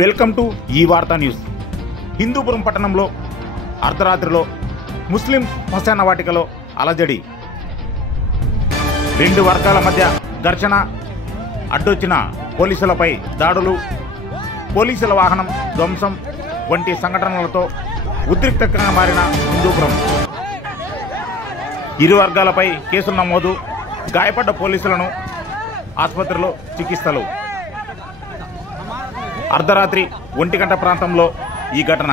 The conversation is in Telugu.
వెల్కమ్ టు ఈ వార్తా న్యూస్. హిందూపురం పట్టణంలో అర్ధరాత్రిలో ముస్లిం శ్మశాన వాటికలో అలజడి, రెండు వర్గాల మధ్య ఘర్షణ, అడ్డొచ్చిన పోలీసులపై దాడులు, పోలీసుల వాహనం ధ్వంసం వంటి సంఘటనలతో ఉద్రిక్తంగా మారిన హిందూపురం. ఇరు వర్గాలపై కేసులు నమోదు, గాయపడ్డ పోలీసులను ఆసుపత్రిలో చికిత్సలు. అర్ధరాత్రి 1 గంట ప్రాంతంలో ఈ ఘటన.